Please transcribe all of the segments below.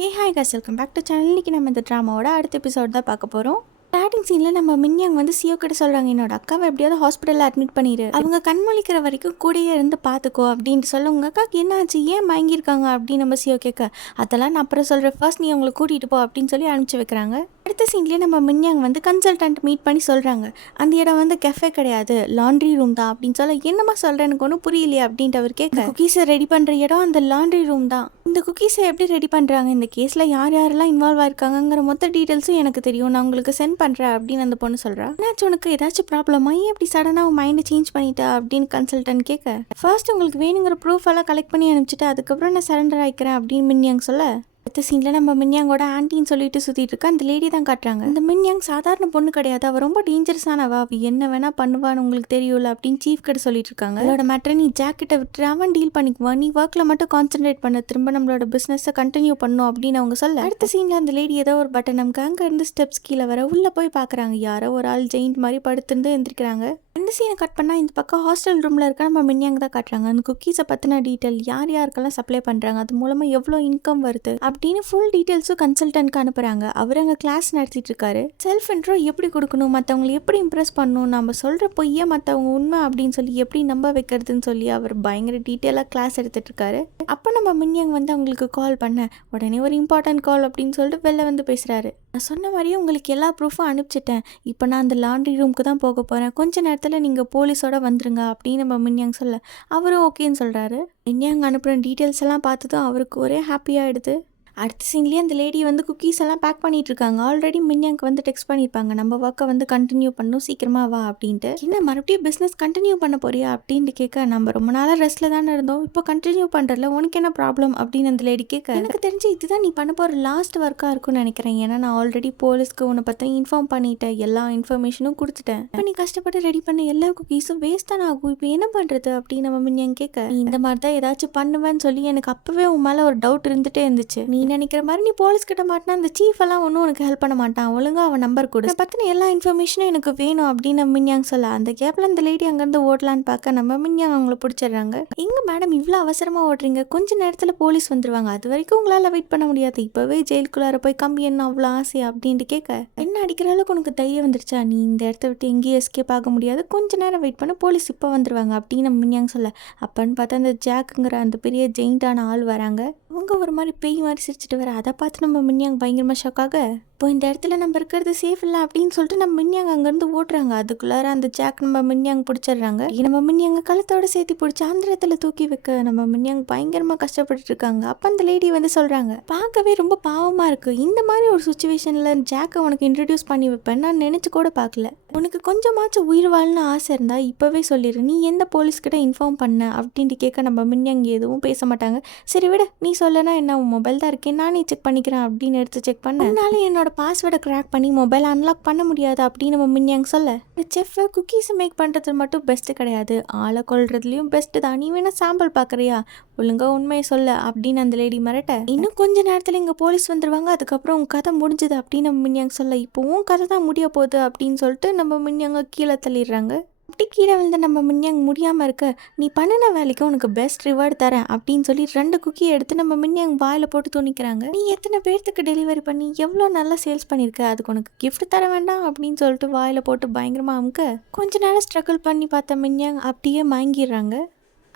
Hey hi guys, welcome back to channel. இன்றைக்கி நம்ம இந்த ட்ராமாவோட அடுத்த எபிசோட் தான் பார்க்க போகிறோம். ஸ்டார்டிங் சீனில் நம்ம மின்யாங் வந்து சியோ கிட்ட சொல்கிறாங்க, என்னோட அக்காவை எப்படியாவது ஹாஸ்பிட்டலில் அட்மிட் பண்ணிடு, அவங்க கண்மொழிக்கிற வரைக்கும் கூடயே இருந்து பார்த்துக்கோ அப்படின்ட்டு சொல்ல, உங்கள் அக்காவுக்கு என்ன ஆச்சு, ஏன் மயங்கியிருக்காங்க அப்படின்னு நம்ம சியோ கேட்க, அதெல்லாம் நான் அப்புறம் சொல்கிறேன், ஃபர்ஸ்ட் நீ அவங்களை கூட்டிகிட்டு போ அப்படின்னு சொல்லி அனுப்பிச்சி வைக்கிறாங்க. அடுத்த சீன்லேயே நம்ம மின்யாங் வந்து கன்சல்டன்ட் மீட் பண்ணி சொல்கிறாங்க, அந்த இடம் வந்து கெஃபே கிடையாது, லாண்ட்ரி ரூம் தான் அப்படின்னு சொல்ல, என்னம்மா சொல்கிறேன் எனக்கு ஒன்றும் புரியலையே அப்படின்ட்டு அவர் கேட்க, குக்கீஸை ரெடி பண்ணுற இடம் அந்த லாண்ட்ரி ரூம் தான். இந்த குக்கீஸை எப்படி ரெடி பண்ணுறாங்க, இந்த கேஸில் யார் யாரெல்லாம் இன்வால்வ் ஆயிருக்காங்கிற மொத்த டீட்டெயில்ஸும் எனக்கு தெரியும், நான் உங்களுக்கு சென்ட் பண்ணுறேன் அப்படின்னு அந்த பொண்ணு சொல்கிறா. என்னாச்சு உனக்கு, ஏதாச்சும் ப்ராப்ளமா, ஏன் எப்படி சடனாக மைண்டை சேஞ்ச் பண்ணிட்டா அப்படின்னு கன்சல்டன்ட் கேட்க, ஃபர்ஸ்ட் உங்களுக்கு வேணுங்கிற ப்ரூஃப் எல்லாம் கலெக்ட் பண்ணி அனுப்பிச்சிட்டு அதுக்கப்புறம் நான் சரண்டர் ஆகிக்கிறேன் அப்படின்னு மின்யாங் சொல்ல, அடுத்த சீனில் நம்ம மின்யாங்கோட ஆன்ட்டின்னு சொல்லிட்டு சுற்றிட்டு இருக்க அந்த லேடி தான் காட்டுறாங்க. இந்த மின்யாங் சாதாரண பொண்ணு கிடையாது, அவள் ரொம்ப டேஞ்சரஸானவா, அவள் என்ன வேணா பண்ணுவான்னு உங்களுக்கு தெரியல அப்படின்னு சீஃப் கிட்ட சொல்லிட்டு இருக்காங்க. அவளோட மேட்டரை நீ ஜாக்கிட்ட விட்டு அவன் டீல் பண்ணிக்குவான், நீ ஒர்க்கில் மட்டும் கான்சென்ட்ரேட் பண்ண, திரும்ப நம்மளோட பிஸ்னஸை கண்டினியூ பண்ணும் அப்படின்னு அவங்க சொல்ல, அடுத்த சீனில் அந்த லேடி ஏதோ ஒரு பட்டன் நமக்கு அங்கே இருந்து ஸ்டெப்ஸ் கீழே வர உள்ளே போய் பார்க்குறாங்க, யாரோ ஒரு ஆள் ஜெயிண்ட் மாதிரி படுத்துருந்து எந்திரிக்கிறாங்க. இந்த சீனை கட் பண்ணால் இந்த பக்கம் ஹாஸ்டல் ரூமில் இருக்க நம்ம மின்யாங் தான் காட்டுறாங்க. அந்த குக்கீஸை பற்றின டீட்டெயில், யார் யாருக்கெல்லாம் சப்ளை பண்ணுறாங்க, அது மூலமாக எவ்வளோ இன்கம் வருது அப்படின்னு ஃபுல் டீட்டெயில்ஸும் கன்சல்டன்ட்க்கு அனுப்புகிறாங்க. அவர் அங்கே கிளாஸ் நடத்திட்டு இருக்காரு. செல்ஃப் இன்ட்ரோ எப்படி கொடுக்கணும், மற்றவங்களை எப்படி இம்ப்ரெஸ் பண்ணணும், நம்ம சொல்கிற பொய்யை மற்றவங்க உண்மை அப்படின்னு சொல்லி எப்படி நம்ப வைக்கிறதுன்னு சொல்லி அவர் பயங்கர டீட்டெயிலாக கிளாஸ் எடுத்துகிட்டு இருக்காரு. அப்போ நம்ம மின்யாங் வந்து அவங்களுக்கு கால் பண்ண உடனே ஒரு இம்பார்ட்டன்ட் கால் அப்படின்னு சொல்லிட்டு வெளில வந்து பேசுகிறாரு. நான் சொன்ன மாதிரியே உங்களுக்கு எல்லா ப்ரூஃபும் அனுப்பிச்சிட்டேன், இப்போ நான் அந்த லாண்ட்ரி ரூமுக்கு தான் போக போகிறேன், கொஞ்ச நேரத்தில் நீங்கள் போலீஸோட வந்துருங்க அப்படின்னு நம்ம மின்யாங் சொல்ல, அவரும் ஓகேன்னு சொல்கிறாரு. மின்யாங் அனுப்புகிற டீட்டெயில்ஸ் எல்லாம் பார்த்ததும் அவருக்கு ஒரே ஹாப்பியாகிடுது. அடுத்த சீன்லேயே அந்த லேடி வந்து குக்கீஸ் எல்லாம் பேக் பண்ணிட்டு இருக்காங்க. ஆல்ரெடி மின்யாங்க்கு வந்து டெக்ஸ்ட் பண்ணியிருப்பாங்க, நம்ம ஒர்க்கை வந்து கண்டினியூ பண்ணணும், சீக்கிரமா வா அப்படின்ட்டு. என்ன மறுபடியும் பிஸ்னஸ் கண்டினியூ பண்ண போறியா அப்படின்ட்டு கேட்க, நம்ம ரொம்ப நாளாக ரெஸ்ட்டில் தானே இருந்தோம், இப்போ கண்டினியூ பண்ணுறதுல உனக்கு என்ன ப்ராப்ளம் அப்படின்னு அந்த லேடி கேட்க, எனக்கு தெரிஞ்சு இதுதான் நீ பண்ண போகிற லாஸ்ட் ஒர்க்காக இருக்கும்னு நினைக்கிறேன், ஏன்னா நான் ஆல்ரெடி போலீஸ்க்கு உன்னை பற்றி இன்ஃபார்ம் பண்ணிட்டேன், எல்லா இன்ஃபர்மேஷனும் கொடுத்துட்டேன், இப்போ நீ கஷ்டப்பட்டு ரெடி பண்ண எல்லா குக்கீஸும் வேஸ்ட் தானே ஆகும், இப்போ என்ன பண்ணுறது அப்படின்னு நம்ம மின்யாங் கேட்க, நீ இந்த மாதிரி தான் ஏதாச்சும் பண்ணுவேன்னு சொல்லி எனக்கு அப்போவே உன் மேலே ஒரு டவுட் இருந்துகிட்டே இருந்துச்சு, நீ நினைக்கிற மாதிரி நீ போலீஸ் கிட்ட மாட்டினா அந்த சீஃப் எல்லாம் ஒன்றும் உனக்கு ஹெல்ப் பண்ண மாட்டான், ஒழுங்கா அவன் நம்பர் கொடு, பற்றின எல்லா இன்ஃபர்மேஷனும் எனக்கு வேணும் அப்படின்னு மின்யாங் சொல்ல, அந்த கேப்பில் அந்த லேடி அங்கேருந்து ஓடலான்னு பார்க்க நம்ம மின்யாங் அவங்கள பிடிச்சிடுறாங்க. எங்கே மேடம் இவ்வளோ அவசரமாக ஓடுறீங்க, கொஞ்ச நேரத்தில் போலீஸ் வந்துருவாங்க, அது வரைக்கும் உங்களால் வெயிட் பண்ண முடியாது, இப்போவே ஜெயிலுக்குள்ளார போய் கம்பி என்ன அவ்வளோ ஆசை அப்படின்ட்டு கேட்க, என்ன அடிக்கிற அளவுக்கு உனக்கு தைரியம் வந்துருச்சா, நீ இந்த இடத்த விட்டு எங்கேயும் எஸ்கேப் ஆக முடியாது, கொஞ்ச நேரம் வெயிட் பண்ண, போலீஸ் இப்போ வந்துருவாங்க அப்படின்னு நம்ம மின்யாங் சொல்ல, அப்பன்னு பார்த்தா அந்த ஜாக்குங்கிற அந்த பெரிய ஜெயிண்டான ஆள் வராங்க. அவங்க ஒரு மாதிரி பேய் மாதிரி சிரிச்சுட்டு வர, அதை பார்த்து நம்ம மின்யாங் பயங்கரமாக ஷாக்காக, இப்போ இந்த இடத்துல நம்ம இருக்கிறது சேஃப் இல்லை அப்படின்னு சொல்லிட்டு நம்ம மின்யாங் அங்கேருந்து ஓட்டுறாங்க. அதுக்குள்ளார அந்த ஜாக் நம்ம மின்யாங் பிடிச்சிடுறாங்க. நம்ம மின்யாங்க கழுத்தோட சேர்த்து பிடிச்சி அந்த இடத்துல தூக்கி வைக்க நம்ம மின்யாங் பயங்கரமாக கஷ்டப்பட்டு இருக்காங்க. அப்போ அந்த லேடி வந்து சொல்கிறாங்க, பார்க்கவே ரொம்ப பாவமாக இருக்குது, இந்த மாதிரி ஒரு சுச்சுவேஷனில் ஜாக்கை உனக்கு இன்ட்ரடியூஸ் பண்ணி வைப்பேன் நான் நினச்சி கூட பார்க்கல, உனக்கு கொஞ்சமாச்சும் உயிர் வாழணும்னு ஆசை இருந்தால் இப்போவே சொல்லிடு, நீ எந்த போலீஸ்கிட்ட இன்ஃபார்ம் பண்ண அப்படின்ட்டு கேட்க நம்ம மின்யாங் எதுவும் பேச மாட்டாங்க. சரி விட, நீ சொல்லனா என்ன, உன் மொபைல் தான் இருக்கேன், நானே செக் பண்ணிக்கிறேன் அப்படின்னு எடுத்து செக் பண்ண, அதனால என்னோட பாஸ்வேர்டை கிராக் பண்ணி மொபைல் அன்லாக் பண்ண முடியாது அப்படின்னு நம்ம மின்யாங் சொல்ல, செஃப் குக்கீஸை மேக் பண்ணுறது மட்டும் பெஸ்ட்டு கிடையாது, ஆளை கொள்றதுலையும் பெஸ்ட்டு தான், நீ வேணா சாம்பிள் பார்க்குறியா, ஒழுங்கா உண்மையை சொல்ல அப்படின்னு அந்த லேடி மிரட்ட, இன்னும் கொஞ்ச நேரத்தில் இங்கே போலீஸ் வந்துடுவாங்க, அதுக்கப்புறம் உன் கதை முடிஞ்சுது அப்படின்னு நம்ம மின்யாங் சொல்ல, இப்போவும் கதை தான் முடிய போகுது அப்படின்னு சொல்லிட்டு நம்ம மின்யாங்க கீழே தள்ளிடுறாங்க. அப்படி கீழே விழுந்த நம்ம மின்யாங் முடியாமல் இருக்க, நீ பண்ணின வேலைக்கு உனக்கு பெஸ்ட் ரிவார்டு தரேன் அப்படின்னு சொல்லி 2 குக்கியை எடுத்து நம்ம மின்யாங் வாயில் போட்டு துணிக்கிறாங்க. நீ எத்தனை பேர்த்துக்கு டெலிவரி பண்ணி எவ்வளோ நல்லா சேல்ஸ் பண்ணியிருக்க, அதுக்கு உனக்கு கிஃப்ட் தர வேண்டாம் அப்படின்னு சொல்லிட்டு வாயில் போட்டு பயங்கரமாக அமுக்க, கொஞ்ச நேரம் ஸ்ட்ரகிள் பண்ணி பார்த்த மின்யாங் அப்படியே மயங்கிடுறாங்க.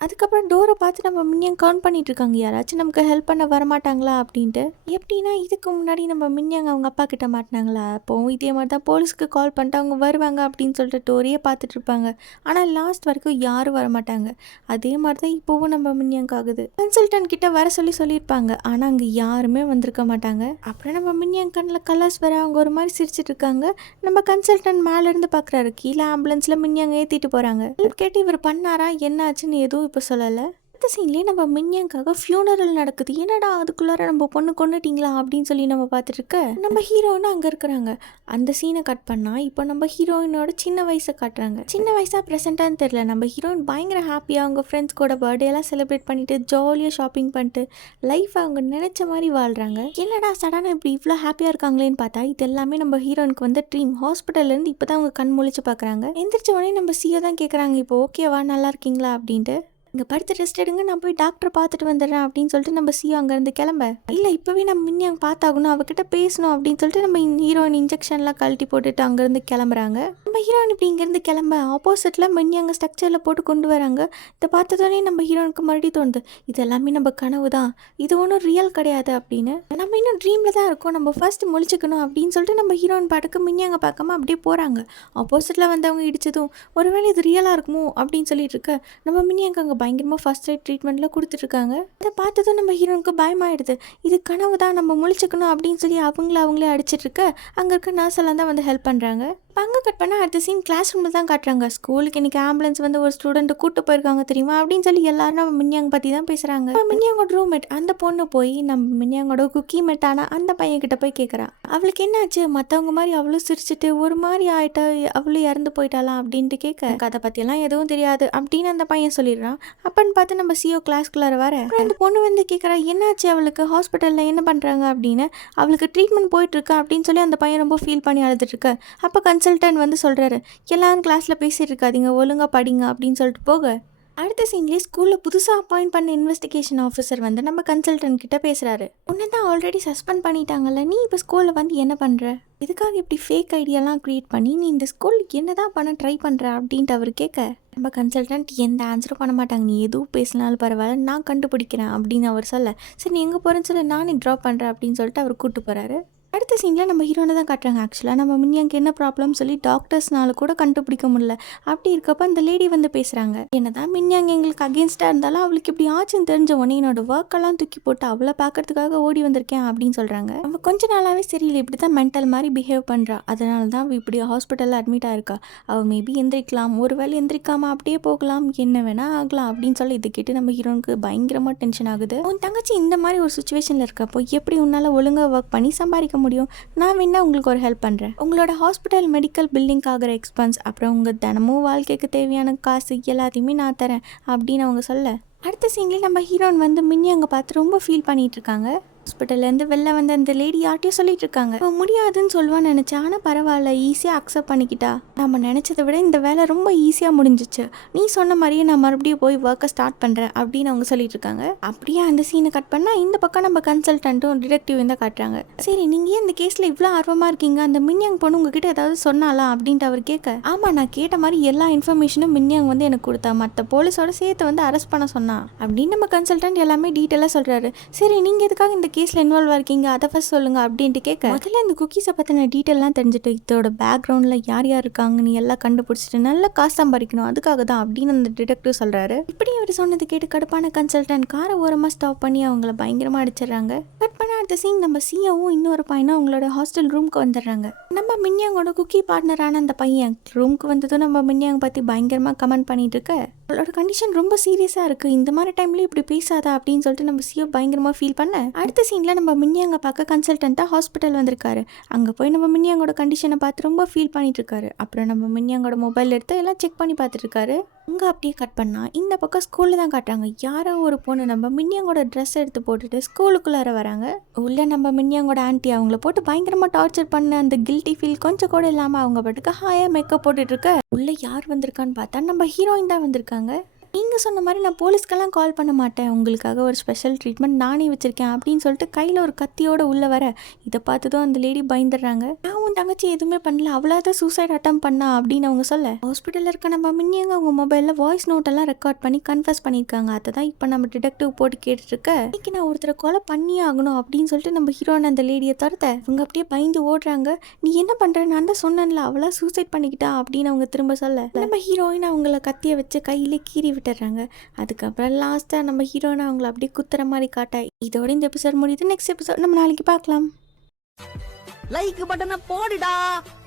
அதுக்கப்புறம் டோரை பார்த்து நம்ம மின்யாங் கவுண்ட் பண்ணிட்டு இருக்காங்க, யாராச்சும் நமக்கு ஹெல்ப் பண்ண வரமாட்டாங்களா அப்படின்ட்டு. எப்படின்னா இதுக்கு முன்னாடி நம்ம மின்யாங் அவங்க அப்பா கிட்ட மாட்டினாங்களா, அப்போவும் இதே மாதிரி தான் போலீஸ்க்கு கால் பண்ணிட்டு அவங்க வருவாங்க அப்படின்னு சொல்லிட்டு டோரையே பார்த்துட்டு இருப்பாங்க, ஆனால் லாஸ்ட் வரைக்கும் யாரும் வரமாட்டாங்க. அதே மாதிரி தான் இப்போவும் நம்ம மின்யாங் ஆகுது. கன்சல்டன்ட் கிட்ட வர சொல்லியிருப்பாங்க, ஆனால் அங்கே யாருமே வந்திருக்க மாட்டாங்க. அப்புறம் நம்ம மின்யாங் கண்ணில் கலர்ஸ் வர, அவங்க ஒரு மாதிரி சிரிச்சிட்டு இருக்காங்க. நம்ம கன்சல்டன்ட் மேலேருந்து பார்க்குறாரு, கீழே ஆம்புலன்ஸில் மின்யாங் ஏற்றிட்டு போகிறாங்க. கேட்டு இவர் பண்ணாரா என்ன ஆச்சுன்னு எதுவும் இப்போ சொல்லலை. அடுத்த சீன்லேயே நம்ம மின்யாங்காக ஃபியூனரல் நடக்குது, என்னடா அதுக்குள்ளார நம்ம பொண்ணு கொண்டுட்டீங்களா அப்படின்னு சொல்லி நம்ம பார்த்துட்டு இருக்க, நம்ம ஹீரோயினும் அங்கே இருக்கிறாங்க. அந்த சீனை கட் பண்ணால் இப்போ நம்ம ஹீரோயினோட சின்ன வயசை காட்டுறாங்க. சின்ன வயசாக ப்ரெசென்ட்டான்னு தெரியல, நம்ம ஹீரோயின் பயங்கர ஹாப்பியாக அவங்க ஃப்ரெண்ட்ஸ் கூட பர்த்டேலாம் செலிப்ரேட் பண்ணிட்டு ஜாலியாக ஷாப்பிங் பண்ணிட்டு லைஃப் அவங்க நினச்ச மாதிரி வாழ்கிறாங்க. என்னடா சடனாக இப்படி இவ்வளோ ஹாப்பியாக இருக்காங்களேன்னு பார்த்தா இது எல்லாமே நம்ம ஹீரோயினுக்கு வந்து ட்ரீம். ஹாஸ்பிட்டல்லேருந்து இப்போ தான் அவங்க கண் முழிச்சு பார்க்குறாங்க. எந்திரிச்ச உடனே நம்ம சியோ தான் கேட்குறாங்க, இப்போ ஓகேவா நல்லா இருக்கீங்களா அப்படின்ட்டு. இங்கே படுத்து ரெஸ்ட் எடுங்க, நான் போய் டாக்டரை பார்த்துட்டு வந்துடுறேன் அப்படின்னு சொல்லிட்டு நம்ம சியோ அங்கேருந்து கிளம்ப. இல்லை இப்போவே நம்ம மின்யாங் பார்த்தாகணும், அவகிட்ட பேசணும் அப்படின்னு சொல்லிட்டு நம்ம ஹீரோயின் இன்ஜெக்ஷன்லாம் கழட்டி போட்டுட்டு அங்கேருந்து கிளம்புறாங்க. நம்ம ஹீரோயின் இப்படி இங்கேருந்து கிளம்ப ஆப்போசிட்டில் மின்யாங்க ஸ்ட்ரக்சரில் போட்டு கொண்டு வராங்க. இதை பார்த்ததோடனே நம்ம ஹீரோனுக்கு மறுபடியும் தோணுது, இது எல்லாமே நம்ம கனவு தான், இது ஒன்றும் ரியல் கிடையாது அப்படின்னு. நம்ம இன்னும் ட்ரீமில் தான் இருக்கோம், நம்ம ஃபர்ஸ்ட் முழிச்சுக்கணும் அப்படின்னு சொல்லிட்டு நம்ம ஹீரோயின் பாட்டுக்கு மின்யாங்க பார்க்காம அப்படியே போகிறாங்க. ஆப்போசிட்டில் வந்தவங்க இடிச்சதும் ஒருவேளை இது ரியலாக இருக்குமோ அப்படின்னு சொல்லிட்டு இருக்க நம்ம மின்யாங்க அங்கே பயங்கரமாக ஃபர்ஸ்ட் எய்ட் ட்ரீட்மெண்ட்லாம் கொடுத்துட்ருக்காங்க. அதை பார்த்ததும் நம்ம ஹீரோனுக்கு பயமாயிடுது, இது கனவு தான், நம்ம முழிச்சுக்கணும் அப்படின்னு சொல்லி அவங்களே அடிச்சிட்டு இருக்க அங்கே இருக்க நர்ஸ் எல்லாம் தான் வந்து ஹெல்ப் பண்ணுறாங்க. பங்கு கட் பண்ணால் அடுத்த சீன் கிளாஸ் ரூமில் தான் காட்டுறாங்க. ஸ்கூலுக்கு இன்றைக்கி ஆம்புலன்ஸ் வந்து ஒரு ஸ்டூடெண்ட்டை கூட்டு போயிருக்காங்க தெரியுமா அப்படின்னு சொல்லி எல்லாரும் நம்ம மின்யாங் பற்றி தான் பேசுகிறாங்க. மின்யாங்கோட ரூம்மேட் அந்த பொண்ணு போய் நம்ம மின்யாங்கோட குக்கி மெட்டானா அந்த பையன்கிட்ட போய் கேட்குறா, அவளுக்கு என்னாச்சு, மற்றவங்க மாதிரி அவளும் சிரிச்சுட்டு ஒரு மாதிரி ஆயிட்டா, அவளும் இறந்து போயிட்டாலாம் அப்படின்ட்டு கேட்க, அதை பற்றியெல்லாம் எதுவும் தெரியாது அப்படின்னு அந்த பையன் சொல்லிடுறான். அப்பன்னு பார்த்து நம்ம சிஓ கிளாஸ்குள்ளார வர அந்த பொண்ணு வந்து கேட்குறா, என்னாச்சு அவளுக்கு, ஹாஸ்பிட்டலில் என்ன பண்ணுறாங்க அப்படின்னு. அவளுக்கு ட்ரீட்மெண்ட் போயிட்டுருக்கா அப்படின்னு சொல்லி அந்த பையன் ரொம்ப ஃபீல் பண்ணி அழுதுட்டு இருக்க. அப்போ கன்சல்டன்ட் வந்து சொல்கிறாரு, எல்லாரும் கிளாஸில் பேசிகிட்டு இருக்காதீங்க, ஒழுங்காக படிங்க அப்படின்னு சொல்லிட்டு போக அடுத்த சீன்லேயே ஸ்கூலில் புதுசாக அப்பாயிண்ட் பண்ண இன்வெஸ்டிகேஷன் ஆஃபீஸர் வந்து நம்ம கன்சல்டன்ட் கிட்ட பேசுகிறாரு. உன்னை தான் ஆல்ரெடி சஸ்பெண்ட் பண்ணிட்டாங்கல்ல, நீ இப்போ ஸ்கூலில் வந்து என்ன பண்ணுற, இதுக்காக இப்படி ஃபேக் ஐடியாலாம் க்ரியேட் பண்ணி நீ இந்த ஸ்கூலுக்கு என்ன தான் பண்ண ட்ரை பண்ணுற அப்படின்ட்டு அவர் கேட்க நம்ம கன்சல்டன்ட் எந்த ஆன்சரும் பண்ண மாட்டாங்க, நீ எதுவும் பேசினாலும் பரவாயில்ல, நான் கண்டுபிடிக்கிறேன் அப்படின்னு அவர் சொல்ல, சரி நீ எங்கே போகிறேன்னு சொல்லி நானே ட்ராப் பண்ணுறேன் அப்படின்னு சொல்லிட்டு அவர் கூப்பிட்டு போகிறாரு. அடுத்த சீனில் நம்ம ஹீரோனை தான் காட்டுறாங்க. ஆக்சுவலாக நம்ம மின்யாங்க்கு என்ன ப்ராப்ளம் சொல்லி டாக்டர்ஸ்னால கூட கண்டுபிடிக்க முடியல. அப்படி இருக்கப்போ அந்த லேடி வந்து பேசுகிறாங்க, என்னதான் மின்யாங் எங்களுக்கு அகேன்ஸ்டாக இருந்தாலும் அவளுக்கு இப்படி ஆச்சுன்னு தெரிஞ்ச உடனே என்னோட ஒர்க்கெல்லாம் தூக்கி போட்டு அவளை பார்க்கறதுக்காக ஓடி வந்திருக்கேன் அப்படின்னு சொல்கிறாங்க. அவள் கொஞ்ச நாளாகவே சரியில்லை, இப்படி தான் மென்டல் மாதிரி பிஹேவ் பண்ணுறா, அதனால தான் அவள் இப்படி ஹாஸ்பிட்டலில் அட்மிட் ஆயிருக்கா. அவள் மேபி எந்திரிக்கலாம், ஒரு வேளை எந்திரிக்காமல் அப்படியே போகலாம், என்ன வேணால் ஆகலாம் அப்படின்னு சொல்லி இதை கேட்டு நம்ம ஹீரோனுக்கு பயங்கரமாக டென்ஷன் ஆகுது. உன் தங்கச்சி இந்த மாதிரி ஒரு சுச்சுவேஷனில் இருக்கப்போ எப்படி உன்னால் ஒழுங்காக ஒர்க் பண்ணி சம்பாதிக்க முடியும், நான் வேணா உங்களுக்கு ஒரு ஹெல்ப் பண்ணுறேன், உங்களோட ஹாஸ்பிட்டல் மெடிக்கல் பில்லிங்க் ஆகிற எக்ஸ்பென்ஸ் அப்புறம் உங்கள் தினமும் வாழ்க்கைக்கு தேவையான காசு எல்லாத்தையுமே நான் தரேன் அப்படின்னு அவங்க சொல்ல அடுத்த சீன்லேயே நம்ம ஹீரோயின் வந்து மின்யாங்க பார்த்து ரொம்ப ஃபீல் பண்ணிட்டு இருக்காங்க. ஹாஸ்பிட்டல்லேருந்து வெளில வந்து அந்த லேடி யார்ட்டையும் சொல்லிட்டு இருக்காங்க, அவன் முடியாதுன்னு சொல்லுவான்னு நினச்சா, ஆனால் பரவாயில்ல ஈஸியாக அக்செப்ட் பண்ணிக்கிட்டா, நம்ம நினச்சதை விட இந்த வேலை ரொம்ப ஈஸியாக முடிஞ்சிச்சு, நீ சொன்ன மாதிரியே நான் மறுபடியும் போய் ஒர்க்கை ஸ்டார்ட் பண்ணுறேன் அப்படின்னு அவங்க சொல்லிட்டு இருக்காங்க. அப்படியே அந்த சீனை கட் பண்ணால் இந்த பக்கம் நம்ம கன்சல்டன்ட்டும் டிடெக்டிவ் தான் காட்டுறாங்க. சரி நீங்கள் ஏன் இந்த கேஸில் இவ்வளோ ஆர்வமாக இருக்கீங்க, அந்த மின்யாங் பொண்ணு உங்ககிட்ட ஏதாவது சொன்னாலாம் அப்படின்ட்டு அவர் கேட்க, ஆமாம் நான் கேட்ட மாதிரி எல்லா இன்ஃபர்மேஷனும் மின்யாங் வந்து எனக்கு கொடுத்தா, மற்ற போலீஸோட சேர்த்து வந்து அரெஸ்ட் பண்ண சொன்னா அப்படின்னு நம்ம கன்சல்டன்ட் எல்லாமே டீட்டெயிலாக சொல்கிறாரு. சரி நீங்கள் எதுக்காக இந்த கேஸில் இன்வால்வ் ஆகிருக்கீங்க, அதை ஃபர்ஸ்ட் சொல்லுங்க அப்படின்ட்டு கேட்க, முதல்ல இந்த குக்கீஸை பற்றின டீட்டெயிலாம் தெரிஞ்சுட்டு இதோட பேக்ரவுண்டில் யார் யார் இருக்காங்கன்னு எல்லாம் கண்டுபிடிச்சிட்டு நல்ல காசு சம்பாதிக்கணும், அதுக்காக தான் அப்படின்னு அந்த டிடெக்டிவ் சொல்கிறாரு. இப்படி அவர் சொன்னது கேட்டு கடுப்பான கன்சல்டன்ட் காரை ஓரமாக ஸ்டாப் பண்ணி அவங்கள பயங்கரமாக அடிச்சிடறாங்க. கட் பண்ண அடுத்த சீன் நம்ம சிஓவும் இன்னொரு பையனும் அவங்களோட ஹாஸ்டல் ரூம்க்கு வந்துடுறாங்க. நம்ம மின்யாங்கோட குக்கி பார்ட்னரான அந்த பையன் ரூம்க்கு வந்ததும் நம்ம மின்யாங் பற்றி பயங்கரமாக கமெண்ட் பண்ணிட்டு இருக்க, அவளோட கண்டிஷன் ரொம்ப சீரியஸாக இருக்குது, இந்த மாதிரி டைம்ல இப்படி பேசாதா அப்படின்னு சொல்லிட்டு நம்ம சிஓ பயங்கரமாக ஃபீல் பண்ண அடுத்த சீனில் நம்ம மின்யாங்க பார்க்க கன்சல்டண்ட்டாக ஹாஸ்பிட்டல் வந்திருக்காரு. அங்கே போய் நம்ம மின்யாங்கோட கண்டிஷனை பார்த்து ரொம்ப ஃபீல் பண்ணிட்டு இருக்காரு. அப்புறம் நம்ம மின்யாங்கோட மொபைல் எடுத்து எல்லாம் செக் பண்ணி பார்த்துட்டு இருக்காரு. அங்கே அப்படியே கட் பண்ணால் இந்த பக்கம் ஸ்கூலில் தான் காட்டுறாங்க. யாரோ ஒரு பொண்ணு நம்ம மின்யாங்கோட ட்ரெஸ் எடுத்து போட்டுட்டு ஸ்கூலுக்குள்ளார வராங்க. உள்ள நம்ம மின்யாங்கோட ஆண்டி அவங்கள போட்டு பயங்கரமாக டார்ச்சர் பண்ண அந்த கில்ட்டி ஃபீல் கொஞ்சம் கூட இல்லாமல் அவங்க பாட்டுக்கு ஹாயாக மேக்கப் போட்டுட்டு இருக்க, உள்ள யார் வந்திருக்கான்னு பார்த்தா நம்ம ஹீரோயின் தான் வந்திருக்காங்க. நீங்கள் சொன்ன மாதிரி நான் போலீஸ்க்கெல்லாம் கால் பண்ண மாட்டேன், உங்களுக்காக ஒரு ஸ்பெஷல் ட்ரீட்மெண்ட் நானே வச்சுருக்கேன் அப்படின்னு சொல்லிட்டு கையில் ஒரு கத்தியோடு உள்ளே வர இதை பார்த்ததும் அந்த லேடி பயந்துடுறாங்க. நான் உன் தங்கச்சி எதுவுமே பண்ணல, அவளாதான் சூசைட் அட்டம் பண்ணா அப்படின்னு அவங்க சொல்ல ஹாஸ்பிட்டலில் இருக்க நம்ம மின்னியங்க அவங்க மொபைலில் வாய்ஸ் நோட்டெல்லாம் ரெக்கார்ட் பண்ணி கன்ஃபஸ் பண்ணியிருக்காங்க. அதை தான் இப்போ நம்ம டிடெக்டிவ் போட்டு கேட்டுட்ருக்க, இன்னைக்கு நான் ஒருத்தரை கொலை பண்ணியே ஆகணும் அப்படின்னு சொல்லிட்டு நம்ம ஹீரோன் அந்த லேடியை துரத்த இவங்க அப்படியே பயந்து ஓடுறாங்க. நீ என்ன பண்ணுற, நான் தான் சொன்னேன்ல அவளா சூசைட் பண்ணிக்கிட்டா அப்படின்னு அவங்க திரும்ப சொல்ல நம்ம ஹீரோயின் அவங்கள கத்தியை வச்சு கையிலே கீறி விட்டுறாங்க. அதுக்கப்புறம் லாஸ்ட்டாக நம்ம ஹீரோனை அவங்கள அப்படியே குத்துற மாதிரி காட்டா. இதோட இந்த எபிசோட் முடியுது. நெக்ஸ்ட் எபிசோட் நம்ம நாளைக்கு பார்க்கலாம். லைக் பட்டனை போடுடா,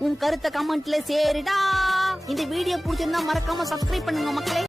உன் கருத்தை கமெண்ட்ல சேருடா. இந்த வீடியோ பிடிச்சிருந்தா மறக்காம சப்ஸ்கிரைப் பண்ணுங்க மக்களே.